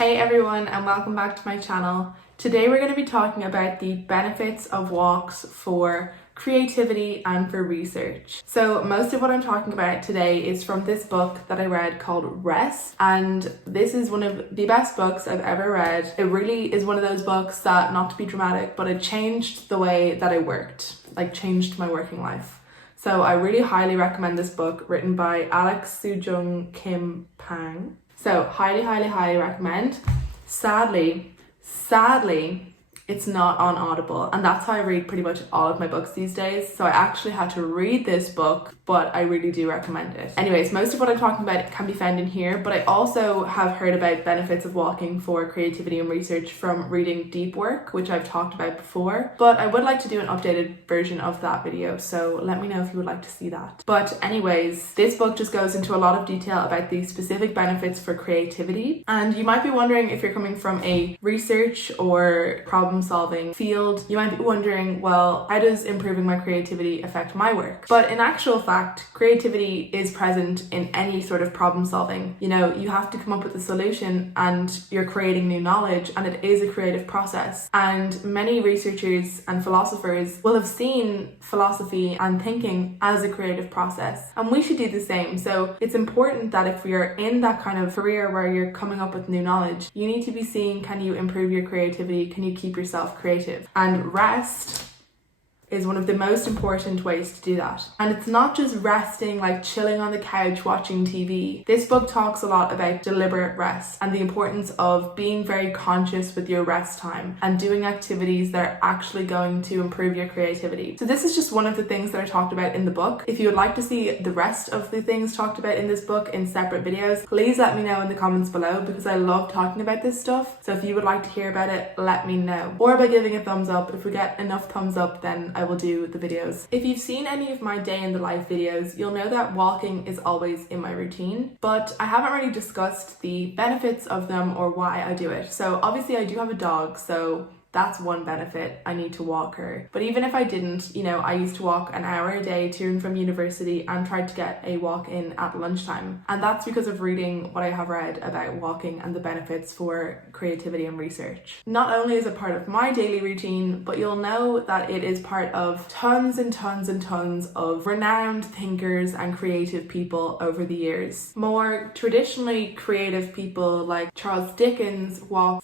Hey everyone, and welcome back to my channel. Today we're going to be talking about the benefits of walks for creativity and for research. So most of what I'm talking about today is from this book that I read called Rest, and this is one of the best books I've ever read. It really is one of those books that, not to be dramatic, but it changed the way that I worked, like changed my working life. So I really highly recommend this book, written by Alex Soojung-Kim Pang. So highly recommend. Sadly, it's not on Audible, and that's how I read pretty much all of my books these days. So I actually had to read this book, but I really do recommend it. Anyways, most of what I'm talking about can be found in here, but I also have heard about benefits of walking for creativity and research from reading Deep Work, which I've talked about before. But I would like to do an updated version of that video, so let me know if you would like to see that. But anyways, this book just goes into a lot of detail about the specific benefits for creativity. And you might be wondering, if you're coming from a research or problem solving field, you might be wondering, well, how does improving my creativity affect my work? But in actual fact, creativity is present in any sort of problem solving. You know, you have to come up with a solution and you're creating new knowledge, and it is a creative process. And many researchers and philosophers will have seen philosophy and thinking as a creative process, and we should do the same. So it's important that if you're in that kind of career where you're coming up with new knowledge, you need to be seeing, can you improve your creativity? Can you keep yourself creative? And rest is one of the most important ways to do that. And it's not just resting, like chilling on the couch watching TV. This book talks a lot about deliberate rest and the importance of being very conscious with your rest time and doing activities that are actually going to improve your creativity. So this is just one of the things that are talked about in the book. If you would like to see the rest of the things talked about in this book in separate videos, please let me know in the comments below, because I love talking about this stuff. So if you would like to hear about it, let me know. Or by giving a thumbs up. If we get enough thumbs up, then I will do the videos. If you've seen any of my day in the life videos, you'll know that walking is always in my routine, but I haven't really discussed the benefits of them or why I do it. So obviously I do have a dog, so that's one benefit. I need to walk her. But even if I didn't, you know, I used to walk an hour a day to and from university and tried to get a walk in at lunchtime. And that's because of reading what I have read about walking and the benefits for creativity and research. Not only is it part of my daily routine, but you'll know that it is part of tons and tons of renowned thinkers and creative people over the years. More traditionally creative people like Charles Dickens walk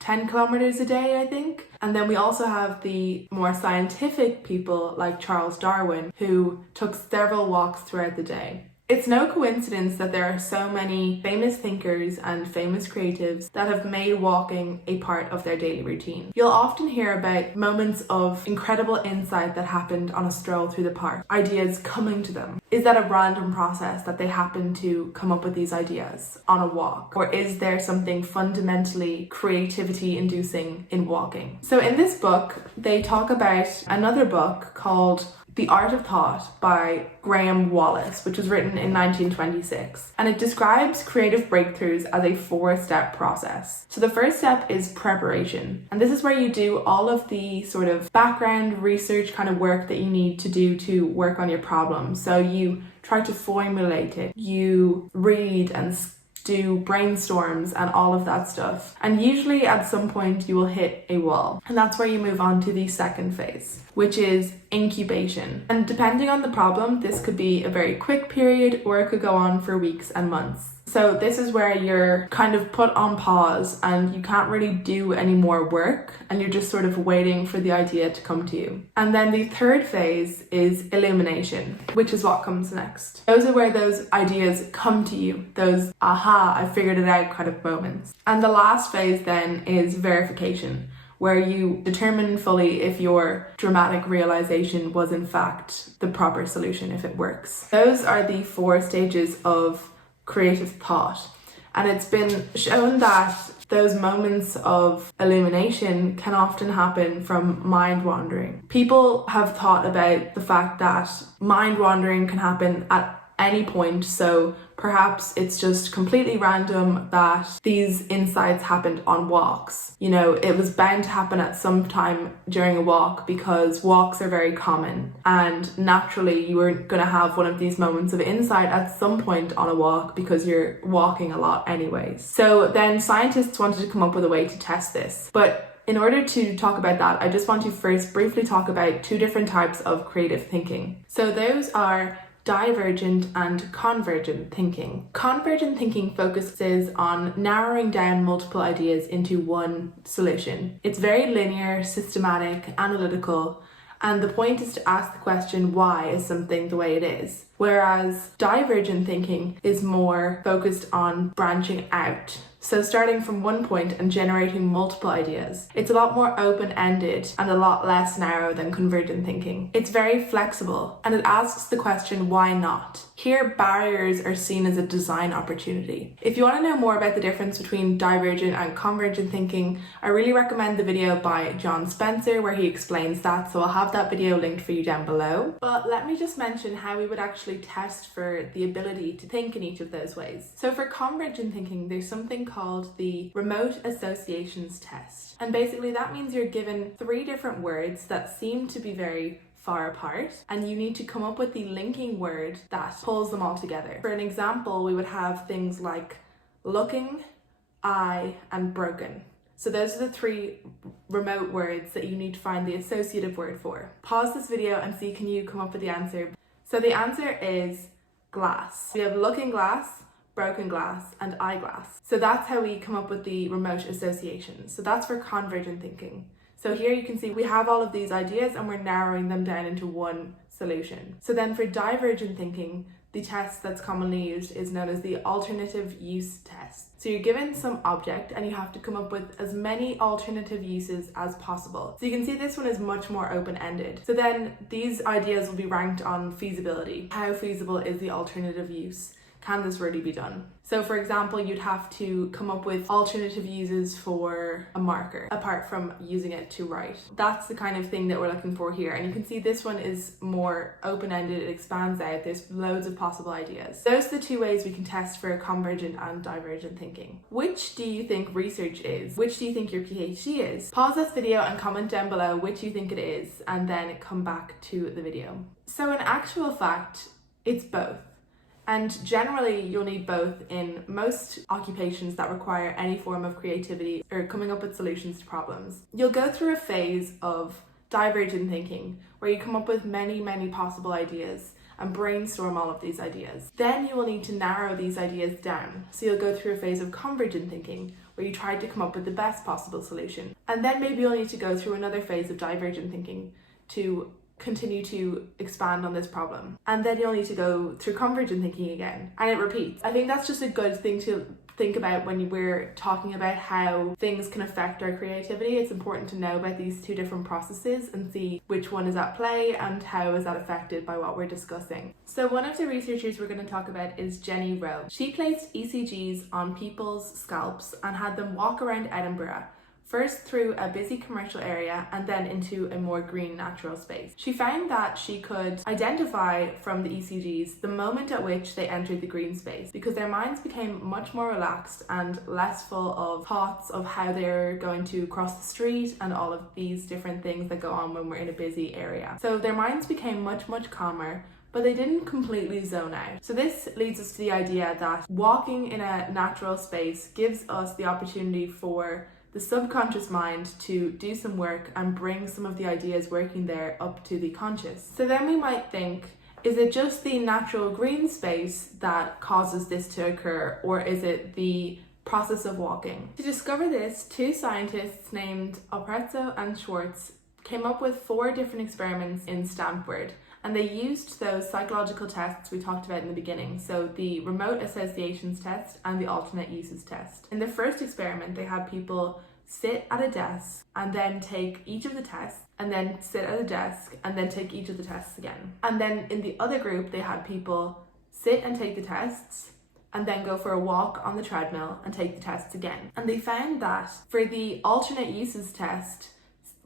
10 kilometers a day, I think. And then we also have the more scientific people like Charles Darwin, who took several walks throughout the day. It's no coincidence that there are so many famous thinkers and famous creatives that have made walking a part of their daily routine. You'll often hear about moments of incredible insight that happened on a stroll through the park, ideas coming to them. Is that a random process that they happen to come up with these ideas on a walk? Or is there something fundamentally creativity inducing in walking? So in this book, they talk about another book called The Art of Thought by Graham Wallace, which was written in 1926. And it describes creative breakthroughs as a 4-step process. So the first step is preparation. And this is where you do all of the sort of background research kind of work that you need to do to work on your problem. So you try to formulate it, you read and do brainstorms and all of that stuff. And usually at some point you will hit a wall. And that's where you move on to the second phase, which is incubation. And depending on the problem, this could be a very quick period or it could go on for weeks and months. So this is where you're kind of put on pause and you can't really do any more work and you're just sort of waiting for the idea to come to you. And then the third phase is illumination, which is what comes next. Those are where those ideas come to you, those aha, I figured it out kind of moments. And the last phase then is verification, where you determine fully if your dramatic realization was in fact the proper solution, if it works. Those are the 4 stages of creative thought. And it's been shown that those moments of illumination can often happen from mind wandering. People have thought about the fact that mind wandering can happen at any point. So perhaps it's just completely random that these insights happened on walks. You know, it was bound to happen at some time during a walk because walks are very common, and naturally you were going to have one of these moments of insight at some point on a walk because you're walking a lot anyways. So then scientists wanted to come up with a way to test this. But in order to talk about that, I just want to first briefly talk about two different types of creative thinking. So those are divergent and convergent thinking. Convergent thinking focuses on narrowing down multiple ideas into one solution. It's very linear, systematic, analytical, and the point is to ask the question, why is something the way it is? Whereas divergent thinking is more focused on branching out. So starting from one point and generating multiple ideas. It's a lot more open-ended and a lot less narrow than convergent thinking. It's very flexible and it asks the question, why not? Here, barriers are seen as a design opportunity. If you want to know more about the difference between divergent and convergent thinking, I really recommend the video by John Spencer where he explains that, so I'll have that video linked for you down below. But let me just mention how we would actually test for the ability to think in each of those ways. So for convergent thinking, there's something called the remote associations test. And basically that means you're given 3 different words that seem to be very far apart, and you need to come up with the linking word that pulls them all together. For an example, we would have things like looking, eye, and broken. So those are the 3 remote words that you need to find the associative word for. Pause this video and see, can you come up with the answer? So the answer is glass. We have looking glass, broken glass, and eyeglass. So that's how we come up with the remote associations. So that's for convergent thinking. So here you can see we have all of these ideas and we're narrowing them down into one solution. So then for divergent thinking, the test that's commonly used is known as the alternative use test. So you're given some object and you have to come up with as many alternative uses as possible. So you can see this one is much more open-ended. So then these ideas will be ranked on feasibility. How feasible is the alternative use? Can this really be done? So for example, you'd have to come up with alternative uses for a marker apart from using it to write. That's the kind of thing that we're looking for here. And you can see this one is more open-ended, it expands out, there's loads of possible ideas. Those are the 2 ways we can test for convergent and divergent thinking. Which do you think research is? Which do you think your PhD is? Pause this video and comment down below which you think it is, and then come back to the video. So in actual fact, it's both. And generally you'll need both in most occupations that require any form of creativity or coming up with solutions to problems. You'll go through a phase of divergent thinking where you come up with many possible ideas and brainstorm all of these ideas. Then you will need to narrow these ideas down. So you'll go through a phase of convergent thinking where you try to come up with the best possible solution. And then maybe you'll need to go through another phase of divergent thinking to continue to expand on this problem. And then you'll need to go through convergent thinking again, and it repeats. I think that's just a good thing to think about when we're talking about how things can affect our creativity. It's important to know about these 2 different processes and see which one is at play and how is that affected by what we're discussing. So one of the researchers we're going to talk about is Jenny Rowe. She placed ECGs on people's scalps and had them walk around Edinburgh, first through a busy commercial area and then into a more green natural space. She found that she could identify from the ECGs the moment at which they entered the green space because their minds became much more relaxed and less full of thoughts of how they're going to cross the street and all of these different things that go on when we're in a busy area. So their minds became much calmer, but they didn't completely zone out. So this leads us to the idea that walking in a natural space gives us the opportunity for the subconscious mind to do some work and bring some of the ideas working there up to the conscious. So then we might think, is it just the natural green space that causes this to occur, or is it the process of walking? To discover this, 2 scientists named Alboreto and Schwartz came up with 4 different experiments in Stanford, and they used those psychological tests we talked about in the beginning, so the remote associations test and the alternate uses test. In the first experiment, they had people sit at a desk and then take each of the tests, and then sit at a desk and then take each of the tests again. And then in the other group, they had people sit and take the tests and then go for a walk on the treadmill and take the tests again. And they found that for the alternate uses test,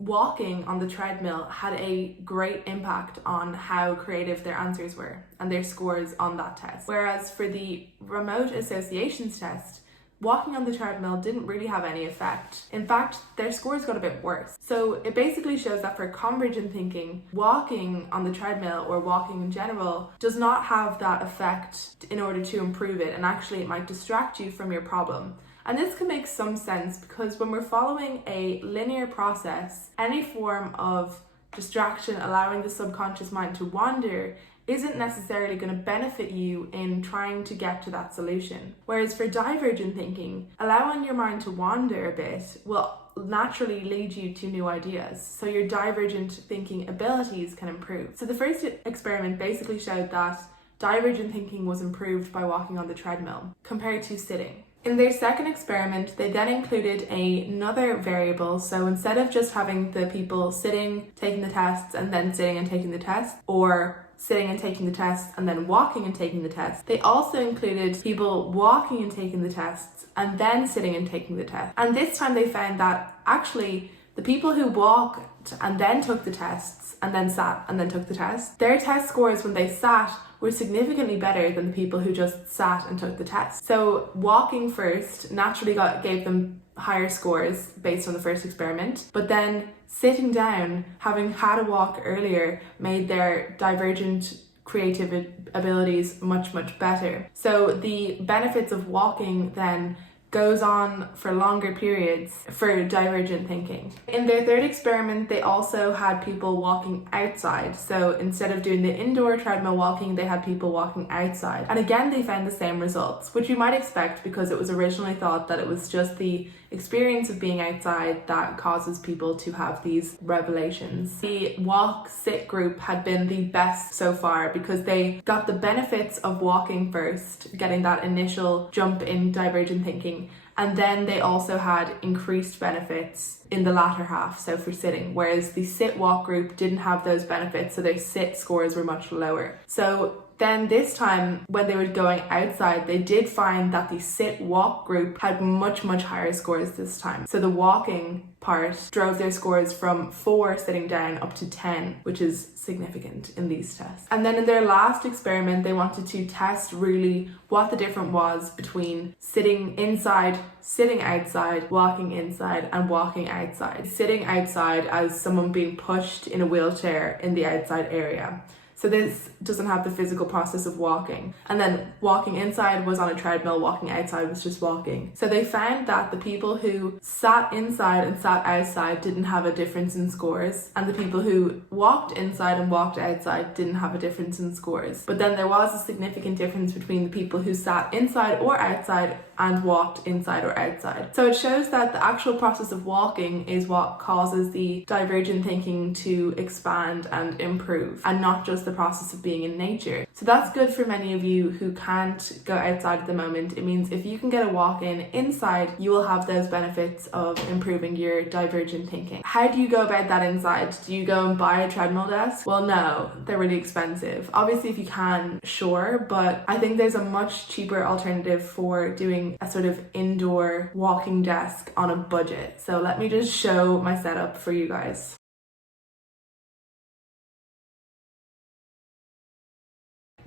walking on the treadmill had a great impact on how creative their answers were and their scores on that test. Whereas for the remote associations test, walking on the treadmill didn't really have any effect. In fact, their scores got a bit worse. So it basically shows that for convergent thinking, walking on the treadmill or walking in general does not have that effect in order to improve it, and actually it might distract you from your problem. And this can make some sense because when we're following a linear process, any form of distraction allowing the subconscious mind to wander isn't necessarily going to benefit you in trying to get to that solution. Whereas for divergent thinking, allowing your mind to wander a bit will naturally lead you to new ideas. So your divergent thinking abilities can improve. So the first experiment basically showed that divergent thinking was improved by walking on the treadmill compared to sitting. In their second experiment, they then included another variable. So instead of just having the people sitting, taking the tests, and then sitting and taking the test, or sitting and taking the test and then walking and taking the test, they also included people walking and taking the tests and then sitting and taking the test. And this time they found that actually the people who walked and then took the tests and then sat and then took the test, their test scores when they sat were significantly better than the people who just sat and took the test. So walking first naturally gave them higher scores based on the first experiment, but then sitting down, having had a walk earlier, made their divergent creative abilities much better. So the benefits of walking then goes on for longer periods for divergent thinking. In their third experiment, they also had people walking outside. So instead of doing the indoor treadmill walking, they had people walking outside. And again, they found the same results, which you might expect because it was originally thought that it was just the experience of being outside that causes people to have these revelations. The walk-sit group had been the best so far because they got the benefits of walking first, getting that initial jump in divergent thinking, and then they also had increased benefits in the latter half, so for sitting, whereas the sit-walk group didn't have those benefits, so their sit scores were much lower. So then this time, when they were going outside, they did find that the sit-walk group had much higher scores this time. So the walking part drove their scores from 4 sitting down up to 10, which is significant in these tests. And then in their last experiment, they wanted to test really what the difference was between sitting inside, sitting outside, walking inside, and walking outside. Sitting outside as someone being pushed in a wheelchair in the outside area. So this doesn't have the physical process of walking. And then walking inside was on a treadmill, walking outside was just walking. So they found that the people who sat inside and sat outside didn't have a difference in scores, and the people who walked inside and walked outside didn't have a difference in scores. But then there was a significant difference between the people who sat inside or outside and walked inside or outside. So it shows that the actual process of walking is what causes the divergent thinking to expand and improve, and not just the process of being in nature. So that's good for many of you who can't go outside at the moment. It means if you can get a walk in inside, you will have those benefits of improving your divergent thinking. How do you go about that inside? Do you go and buy a treadmill desk? Well, no, they're really expensive. Obviously, if you can, sure, but I think there's a much cheaper alternative for doing a sort of indoor walking desk on a budget. So let me just show my setup for you guys.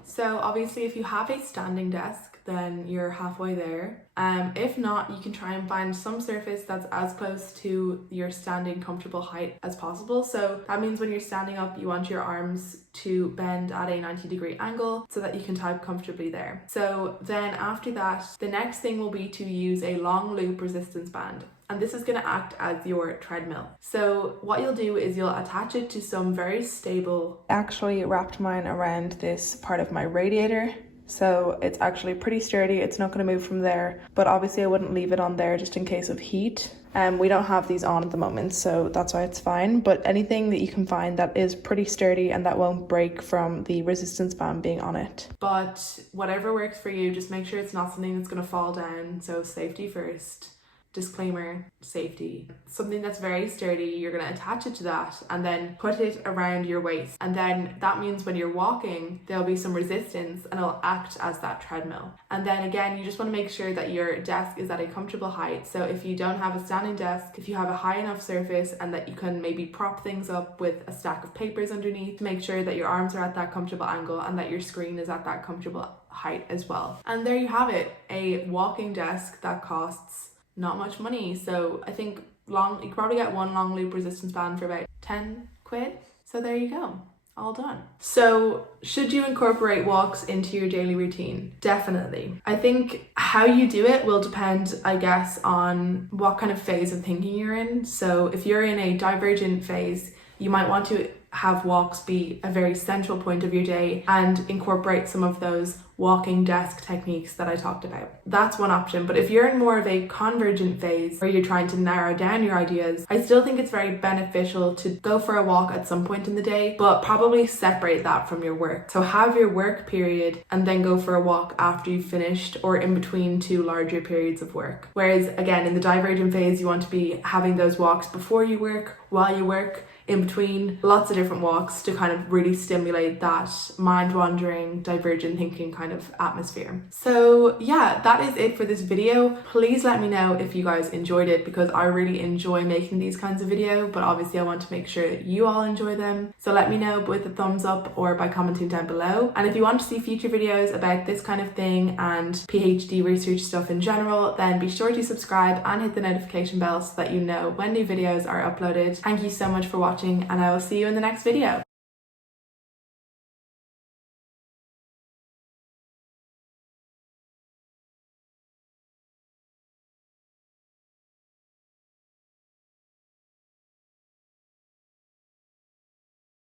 So obviously if you have a standing desk, then you're halfway there. If not, you can try and find some surface that's as close to your standing comfortable height as possible. So that means when you're standing up, you want your arms to bend at a 90-degree angle so that you can type comfortably there. So then after that, the next thing will be to use a long loop resistance band. And this is going to act as your treadmill. So what you'll do is you'll attach it to some very stable... I actually wrapped mine around this part of my radiator. So it's actually pretty sturdy. It's not going to move from there. But obviously I wouldn't leave it on there just in case of heat. We don't have these on at the moment, so that's why it's fine. But anything that you can find that is pretty sturdy and that won't break from the resistance band being on it. But whatever works for you, just make sure it's not something that's going to fall down. So safety first. disclaimer, safety. Something that's very sturdy, you're going to attach it to that and then put it around your waist. And then that means when you're walking, there'll be some resistance and it'll act as that treadmill. And then again, you just want to make sure that your desk is at a comfortable height. So if you don't have a standing desk, if you have a high enough surface and that you can maybe prop things up with a stack of papers underneath, to make sure that your arms are at that comfortable angle and that your screen is at that comfortable height as well. And there you have it, a walking desk that costs not much money. So I think you could probably get one long loop resistance band for about 10 quid. So there you go, all done. So should you incorporate walks into your daily routine? Definitely. I think how you do it will depend, I guess, on what kind of phase of thinking you're in. So if you're in a divergent phase, you might want to have walks be a very central point of your day and incorporate some of those walking desk techniques that I talked about. That's one option. But if you're in more of a convergent phase where you're trying to narrow down your ideas, I still think it's very beneficial to go for a walk at some point in the day, but probably separate that from your work. So have your work period and then go for a walk after you've finished or in between two larger periods of work. Whereas again, in the divergent phase, you want to be having those walks before you work, while you work, in between, lots of different walks to kind of really stimulate that mind-wandering, divergent thinking kind of atmosphere. So yeah, that is it for this video. Please let me know if you guys enjoyed it, because I really enjoy making these kinds of videos, but obviously I want to make sure that you all enjoy them. So let me know with a thumbs up or by commenting down below. And if you want to see future videos about this kind of thing and PhD research stuff in general, then be sure to subscribe and hit the notification bell so that you know when new videos are uploaded. Thank you so much for watching, and I will see you in the next video.